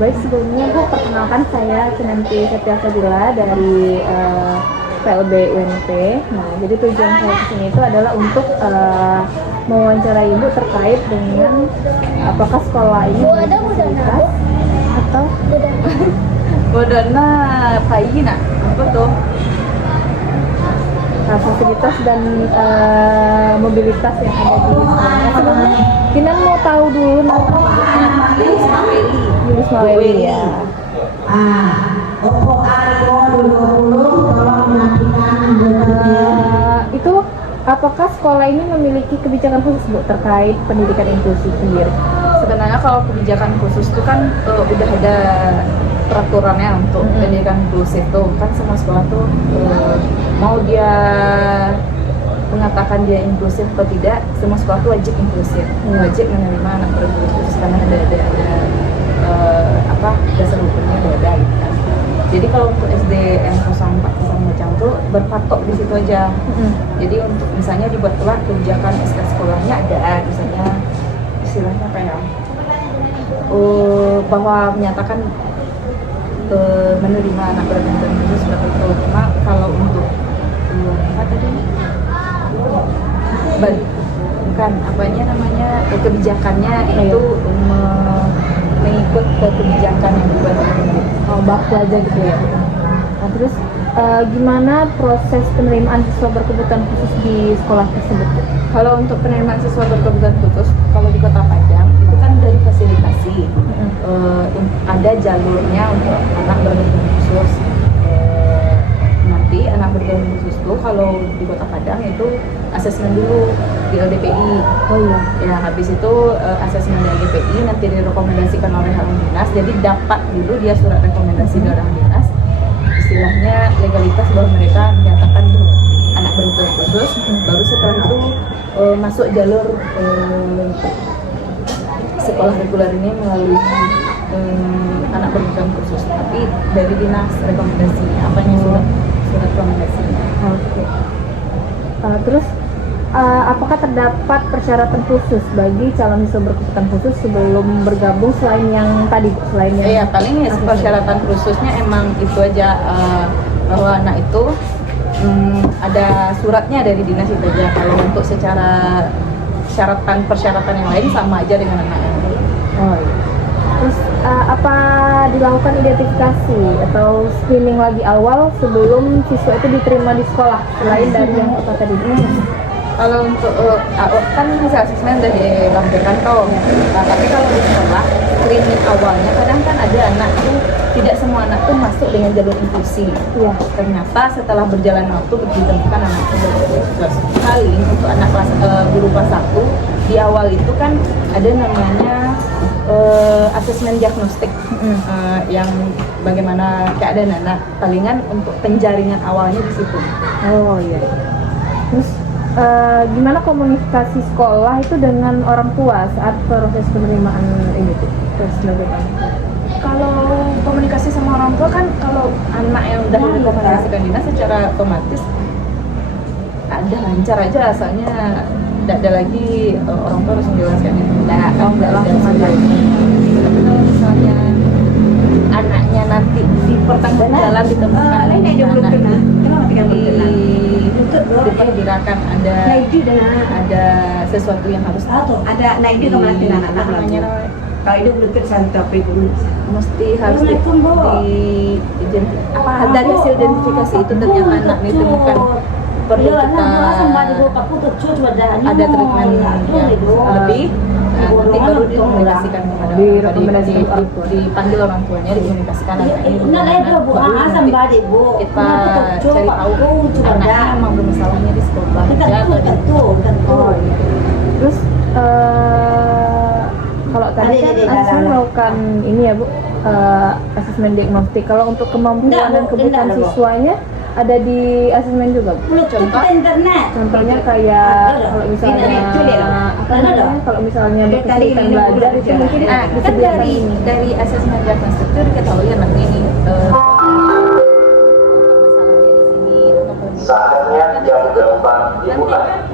Baik, sebelumnya Bu, perkenalkan saya Kinanti Setia Fadila dari PLB UNP. Nah, jadi tujuan saya kesini itu adalah untuk mewawancarai Ibu terkait dengan apakah sekolah ini fasilitas atau Bodana Paina, apa tuh? fasilitas dan mobilitas yang ada di sekolahnya. Sebelumnya Kinan mau tahu dulu nama Yulis Maweli ya. Itu apakah sekolah ini memiliki kebijakan khusus Bu terkait pendidikan inklusif sendiri? Sebenarnya kalau kebijakan khusus itu kan udah ada peraturannya untuk pendidikan inklusif tuh kan semua sekolah tuh mau dia mengatakan dia inklusif atau tidak, semua sekolah tuh wajib inklusif, wajib menerima anak berkebutuhan khusus karena ada dasar hukumnya beda gitu kan. Jadi kalau untuk SDN 04 Pisang Mojang tuh berpatok di situ aja. Jadi untuk misalnya dibuat pula kebijakan SK sekolahnya ada misalnya istilahnya apa ya? Bahwa menyatakan menerima anak berkebutuhan khusus seperti itu. Cuma kalau untuk apa tadi? Bukan apanya namanya kebijakannya itu mengikut ke kebijakan yang dibuat baku aja gitu ya. Nah, terus gimana proses penerimaan siswa berkebutuhan khusus di sekolah tersebut? Kalau untuk penerimaan siswa berkebutuhan khusus, kalau di Kota Padang itu kan dari fasilitasi, ada jalurnya untuk anak berkebutuhan khusus. Nanti anak berkebutuhan khusus itu kalau di Kota Padang itu asesmen dulu di LDPI. Oh iya. Ya habis itu asesmen di LDPI nanti direkomendasikan oleh orang dinas. Jadi dapat dulu dia surat rekomendasi dari orang dinas. Istilahnya legalitas bahwa mereka menyatakan tuh anak berkebutuhan khusus. Baru setelah itu masuk jalur sekolah reguler ini melalui anak berkebutuhan khusus. Tapi dari dinas rekomendasinya, apanya surat rekomendasinya. Oke. Terus apakah terdapat persyaratan khusus bagi calon siswa berkebutuhan khusus sebelum bergabung selain yang tadi, selain yang Iya, paling ya persyaratan khususnya emang itu aja bahwa anak itu ada suratnya dari dinas itu aja. Kalau untuk secara persyaratan yang lain sama aja dengan anak yang lain. Oh iya. Terus apa dilakukan identifikasi atau screening lagi awal sebelum siswa itu diterima di sekolah selain dari yang apa tadi? Kalau untuk kan hasil asesmen udah dilampirkan tuh. Nah, tapi kalau di sekolah screening awalnya kadang kan ada anak tuh tidak semua anak tuh masuk dengan jalur inklusi. Iya. Ternyata setelah berjalan waktu ditemukan anak itu berkebutuhan kali untuk anak kelas guru kelas 1 di awal itu kan ada namanya asesmen diagnostik yang bagaimana keadaan anak, palingan untuk penjaringan awalnya di situ. Oh iya. Terus gimana komunikasi sekolah itu dengan orang tua saat proses penerimaan ini tuh? Terus bagaimana? Kalau komunikasi sama orang tua kan kalau anak yang udah direkomendasikan dinas secara otomatis ada lancar aja, asalnya tidak ada lagi orang tua harus menjelaskan itu. Nggak langsung aja. Tapi kalau misalnya anaknya nanti di pertengahan jalan ditemukan diperkirakan ada sesuatu yang harus ada naik juga nanti anak-anak lagi. Kalau itu belum sampai dulu. Mesti harus dari hasil identifikasi itu ternyata anak ditemukan perlu kita ada treatment yang lebih. Nanti baru dikomunikasikan kepada dipanggil orang tuanya, dikomunikasikan anak ini kita cari tahu anaknya emang bermasalahnya di sekolah aja atau Terus kalau tadi kan asesmen melakukan ini ya Bu, asesmen diagnostik. Kalau untuk kemampuan dan kebutuhan siswanya ada di asesmen juga Bu? Contohnya kayak kalau misalnya apa namanya, kalau misalnya berkesulitan belajar itu mungkin kan dari asesmen diagnostik itu diketahui anaknya ini masalahnya di sini atau saatnya jam 8 dimulai.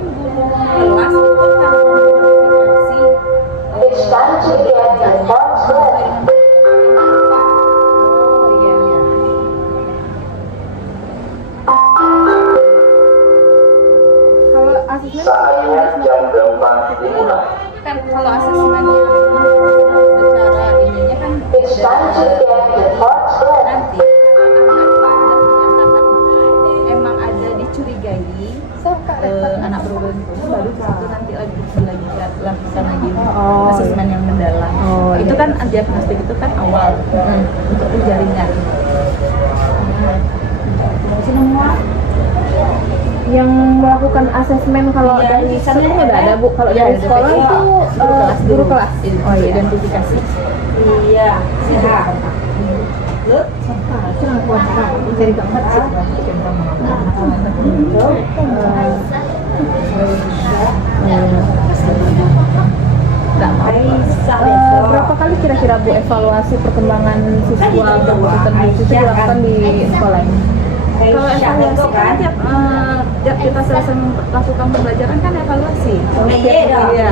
kelas itu kan verifikasi asesmen yang secara ininya kan nanti kalau anak dinyatakan emang ada dicurigai anak beruntung, baru di situ nanti lakukan lagi asesmen yang mendalam. Itu kan diagnostik itu kan awal untuk penjaringan. Yang melakukan asesmen kalau Iya, dari di sana sekolah ada. ada Bu, kalau dari Ada sekolah PI. itu guru kelas. Oh iya. Identifikasi. Iya, sehat. Cari banget sih. Berapa kali kira-kira Bu evaluasi perkembangan siswa berkebutuhan khusus itu dilakukan di sekolah ini? Kalau evaluasi kan tiap kita selesai melakukan pembelajaran kan evaluasi. Iya.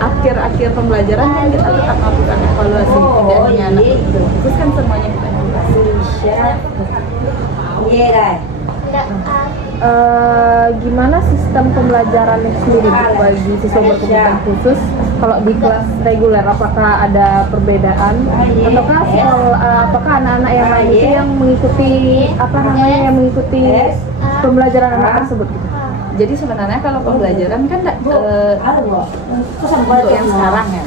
Akhir-akhir pembelajaran kan kita tetap melakukan evaluasi. Tidak hanya anak itu. Terus kan semuanya kita evaluasi. Iya, Gimana sistem pembelajarannya sendiri Bu, bagi siswa berkebutuhan khusus? Kalau di kelas reguler apakah ada perbedaan? Ataukah apakah anak-anak yang lain itu yang mengikuti mengikuti pembelajaran anak tersebut? Gitu? Jadi sebenarnya kalau pembelajaran kan untuk yang sekarang ya,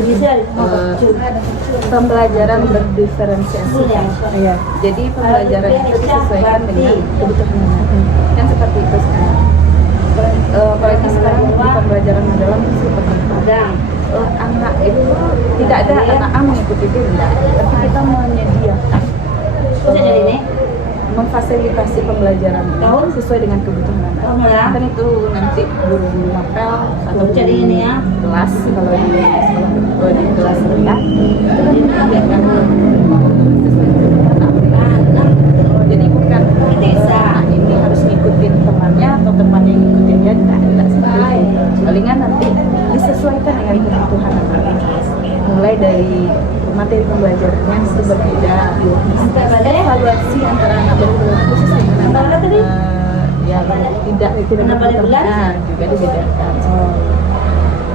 pembelajaran berdiferensiasi. Iya. Jadi pembelajaran itu disesuaikan dengan kebutuhan anak. Kan seperti itu sekarang. Apalagi sekarang di pembelajaran mendalam itu seperti itu. Anak itu tidak ada anak A mengikuti B, tapi kita menyediakan memfasilitasi pembelajaran itu sesuai dengan kebutuhan anak. Kan itu nanti guru-guru mapel atau Jadi ini ya. kelas kalau di sekolah di kelas rendah itu kan disediakan sesuai kebutuhan anak. Jadi bukan anak ini harus ngikutin temannya atau temannya yang ngikutin dia, tidak seperti itu. Palingan nanti disesuaikan dengan kebutuhan anak. Mulai dari materi pembelajarannya itu berbeda, evaluasi antara anak berkebutuhan khusus dengan anak yang tidak berkebutuhan juga dibedakan.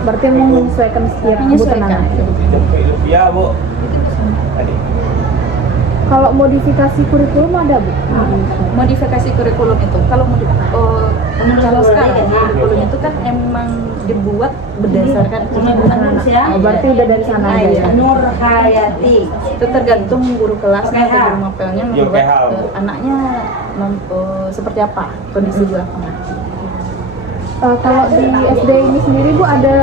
Berarti menyesuaikan setiap kebutuhan Menyesuaikan. anak. Ya, Bu. Tadi. Kalau modifikasi kurikulum ada Bu? Modifikasi kurikulum itu kalau kalau sekarang kurikulum itu kan emang dibuat berdasarkan kebutuhan anak. Oh, berarti udah dari sana aja ya? Nur Hayati. Itu tergantung guru kelasnya atau guru mapelnya Yo, membuat KH. anaknya seperti apa kondisi di lapangan. Kalau di SD ini sendiri Bu ada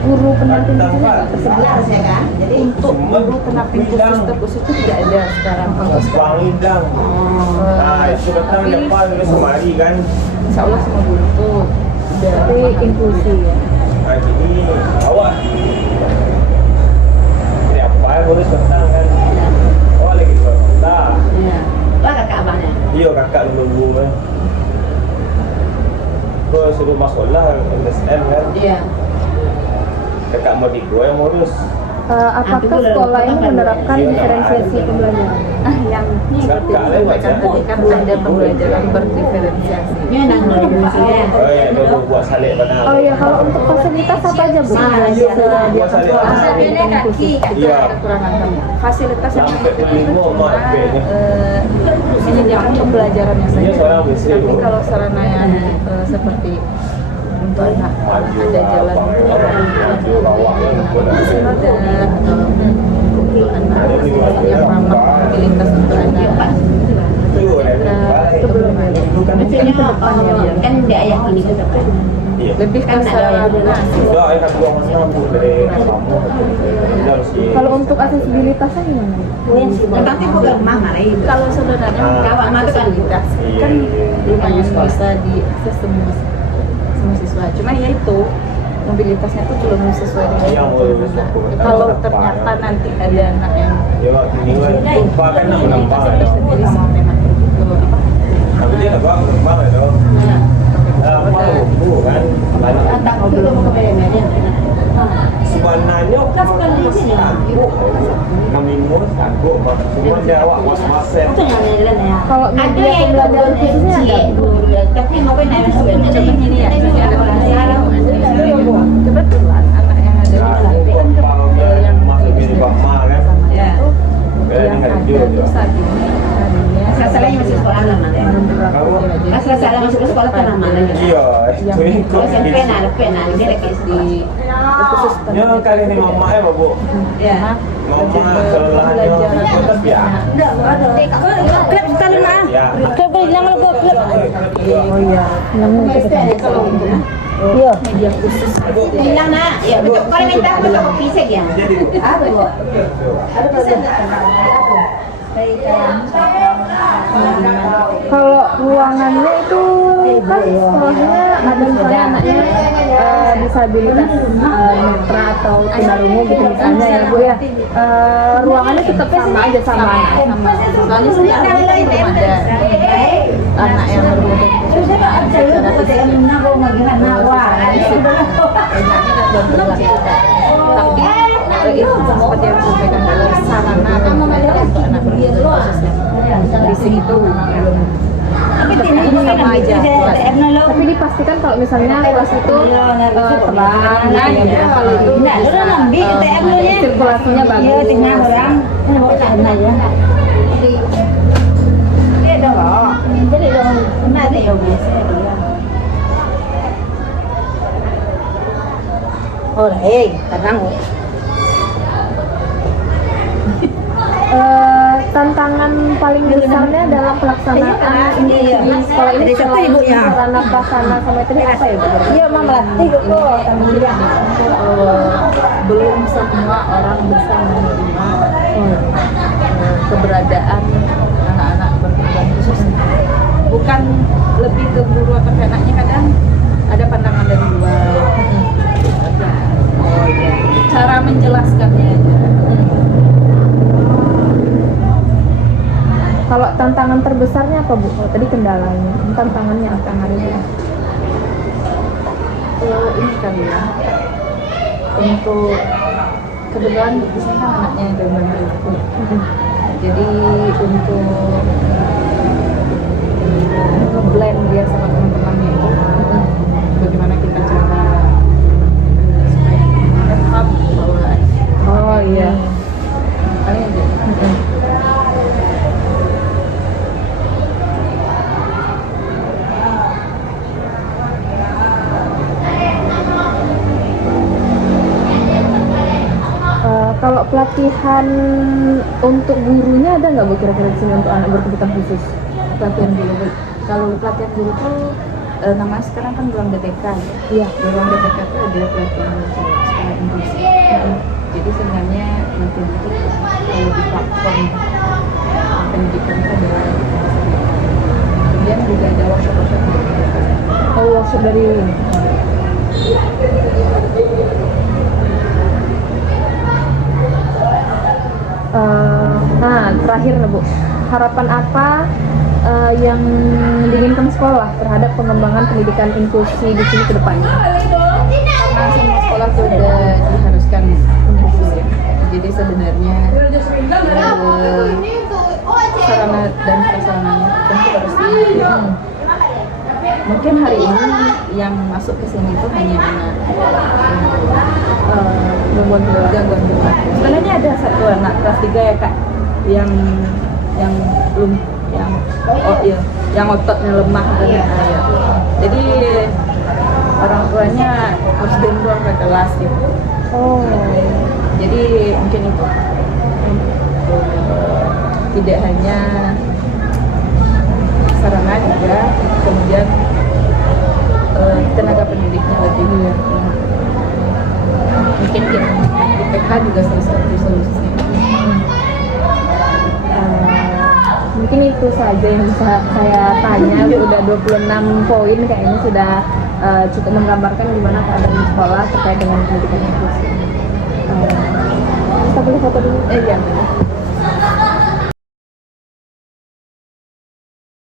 guru pendamping khususnya nggak tersebut? Jadi Untuk guru pendamping khusus terkhusus itu tidak ada sekarang kalau sekarang. Bang Indang. Nah, itu datang depan itu semari kan. Insya Allah semua guru itu udah Tapi inklusi ya. Nah, ini awak. Ini apa yang boleh datang kan? Oh, lagi sebentar. lah kakak abangnya. Iya, kakak nunggu kan. Kau suruh masuk lah MSN kan. Iya. Kakak mau di gua yang ngurus. Apakah sekolah ini menerapkan diferensiasi pembelajaran? yang seperti disampaikan tadi kan ada pembelajaran berdiferensiasi. Ini nanggung ya. Oh ya, dulu buat salib benar. Oh iya, kalau untuk fasilitas apa aja Bu? Ah, Yang iya. disediakan sekolah Ah, pendamping ini khusus? Itu Iya. ada kekurangan kami. Fasilitas yang Sampai itu berlima, cuma Mak, kayaknya. menyediakan pembelajarannya saja. Iya, seorang bisa. Tapi kalau sarana yang seperti untuk anak ada jalan untuk sepeda atau untuk anak yang ramah mobilitas untuk anak itu belum ada. Maksudnya kan di ayah ini juga kan. Iya. Lebih ke Kan ada sarana. Udah, ayah kat gua mana Bu dari kamu. Udah sih. Kalau untuk aksesibilitasnya gimana? Nanti bukan rumah hari itu. Kalau sebenarnya Kawan mata kan. fasilitas Iya, kan iya. lumayan bisa diakses semua siswa. Cuma ya itu mobilitasnya tuh belum sesuai dengan Yang kebutuhan mau anak. Kalau ternyata nanti ada anak yang Ya, ini kan lupa kan nak menambah. tersendiri sampai nak ke apa? Tapi dia nak buat menambah itu. Apa Bu kan? Tak belum kebenarannya. Sebenarnya sanggup. Kami mau sanggup. Cuma dia awak was-was Itu yang jalan ya. Kalau media pembelajaran khususnya ada Bu? Tapi ngapain naik sebenarnya? Contohnya ini ya, ini ada Salah. kebetulan anak yang ada di sini kan Iya, itu ikut SMP ada pena dia lagi di khusus Ya kali ini mama ya Bu. Ya. Mama kelelahannya terus ya. Enggak ada. Klub sekali mah. Ya. Klub bilang lo klub. Oh iya, namun kita Iya. Media khusus. Bilang nak, ya betul. Kalau minta aku tak bisa ya. Ada Bu. Ada bisa kalau ruangannya itu kan sekolahnya ada misalnya anaknya disabilitas netra atau tunarungu gitu misalnya ya Bu ya. Ruangannya tetap sama aja sama. Soalnya sekarang belum ada anak yang berkebutuhan khusus secara fisik. Tapi itu seperti yang disampaikan tadi, sarana dan prasarana untuk anak berkebutuhan khusus di sini itu belum. Tapi sama aja kelas. Tapi dipastikan kalau misalnya kelas itu terang, ya, kalau itu bisa sirkulasinya bagus. Oh, tenang. Tantangan paling besarnya dalam pelaksanaan di sekolah ini selain sarana prasarana sama itu apa ya Bu? Iya, Mama melatih kok. Belum semua orang bisa menerima keberadaan anak-anak berkebutuhan khusus. Bukan lebih ke guru atau ke anaknya, kadang ada pandangan dari luar. Oh iya. Cara menjelaskannya aja. Kalau tantangan terbesarnya apa Bu? Kalau tadi kendalanya, tantangannya apa hari ini? Ini kali ya. Untuk kebetulan di sini kan anaknya yang gangguan perilaku. Jadi untuk ngeblend dia sama teman-temannya itu, bagaimana kita cara supaya dia paham bahwa Oh iya. paling aja. Kalau pelatihan untuk gurunya ada nggak Bu kira-kira di sini untuk anak berkebutuhan khusus? Pelatihan guru. Kalau pelatihan guru tuh namanya sekarang kan ruang DTK ya. Iya. Di ruang DTK tuh ada pelatihan untuk sekolah inklusi. Jadi sebenarnya nanti kalau di platform pendidikan itu ada kemudian juga ada workshop-workshop Oh workshop dari nah terakhir nih Bu, harapan apa yang diinginkan sekolah terhadap pengembangan pendidikan inklusi di sini ke depannya? karena semua sekolah tuh udah diharuskan inklusi ya. Jadi sebenarnya sarana dan prasarananya tentu harus mungkin hari ini yang masuk ke sini itu hanya anak gangguan jiwa. Sebenarnya ada satu anak kelas 3 ya Kak yang belum yang ototnya lemah dan Iya. jadi orang tuanya harus gendong ke kelas gitu. Oh Jadi mungkin itu tidak hanya sarana juga, kemudian tenaga pendidiknya lebih mungkin di PK juga salah satu solusinya. mungkin itu saja yang bisa saya tanya. Udah 26 poin kayaknya sudah cukup menggambarkan gimana keadaan di sekolah terkait dengan pendidikan inklusi. Kita boleh foto dulu? Iya.